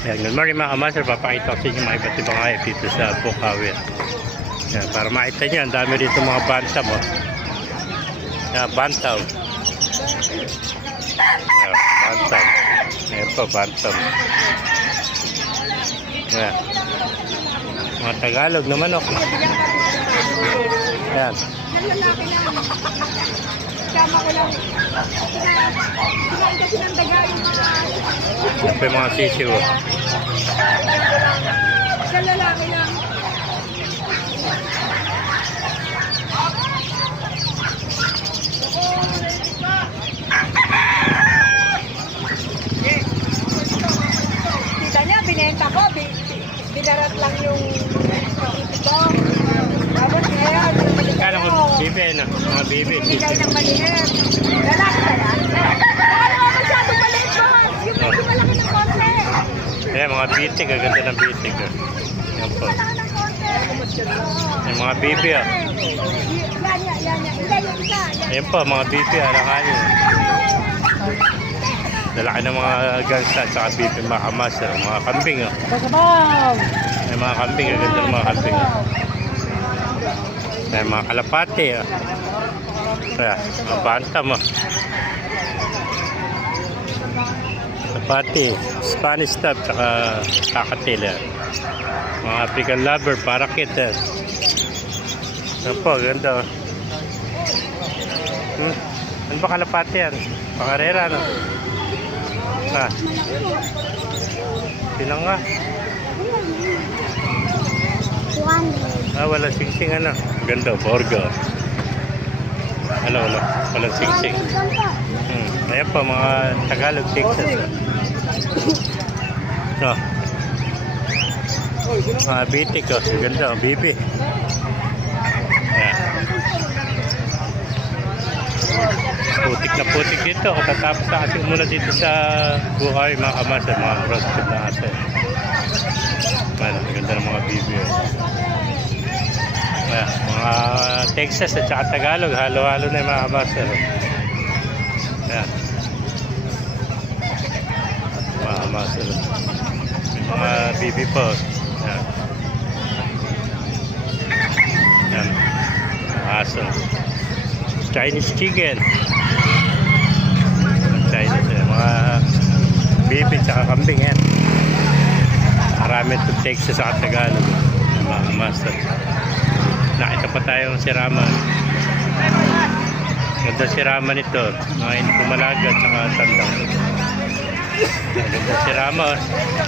Yan, good morning mga kamaster. Papakita ko sa inyo mga iba't ibang hayop dito sa Bukawi. Yan, para makita nyo, ang dami dito mga bantam. Oh. Yan, bantam. Yan, bantam. Yan po, bantam. Yan. Mga Tagalog na manok. Yan. Lalaki lang. Kasama ko lang. Kinain kasi ng daga yung mga... Yan po yung mga sisiw. Oh. Sa lalaki lang. Kita niya, binenta ko. Binarat lang yung ito. Tapos ngayon, Kano ko, bibi, no? Mga bibi. bigay ng maliit. Lalaki ka yan? Ano ka masyadong maliit ko? Yung medyo malaki ng konti. Ayan, mga bitik. Ganda ng bitik. Oh. Yan po. Malaki ng konti. Yung mga bibi. Oh. Yan. Hindi, yung isa. Yan. Ayan po, mga bibi. Alakanin. Lalaki ng mga gansa at saka bibi, mga kamaster. Mga kambing. Oh. Pagkabaw! May mga kambing. Ganda ng mga kambing. Oh. May mga kalapate. Oh. Kaya, mga bantam. Oh. Kalapate, Spanish stuff, saka kakatil. Oh. Mga African lover, parakit. Oh. Yan po, ganda. Oh. Ano ba kalapate yan? Pakarera, no? Ha? Silang nga. Wala sing-sing ano. Ganda, borgo. Wala. Walang sing-sing. Ayan pa, mga Tagalog Texas. No. Mga bitik, oh. Ganda, bibi. Ayan. Putik na putik dito. Katapos na kasi muna dito sa Bukawi, mga kamaster, mga crossfit na asa. Ganda ng mga bibi. Mga Texas at saka Tagalog, halo-halo na yung mga kamaster. Ayan. Mga kamaster. Mga bibi po. Ayan. Ayan. Aso. Chinese chicken. Chinese, mga bibi tsaka kambing yan. Marami ito Texas sa Tagalog. Mga master. Nakita pa tayong sirama. Ganda sirama nito. Mga hindi pumalaga tsaka tandang. Ganda sirama.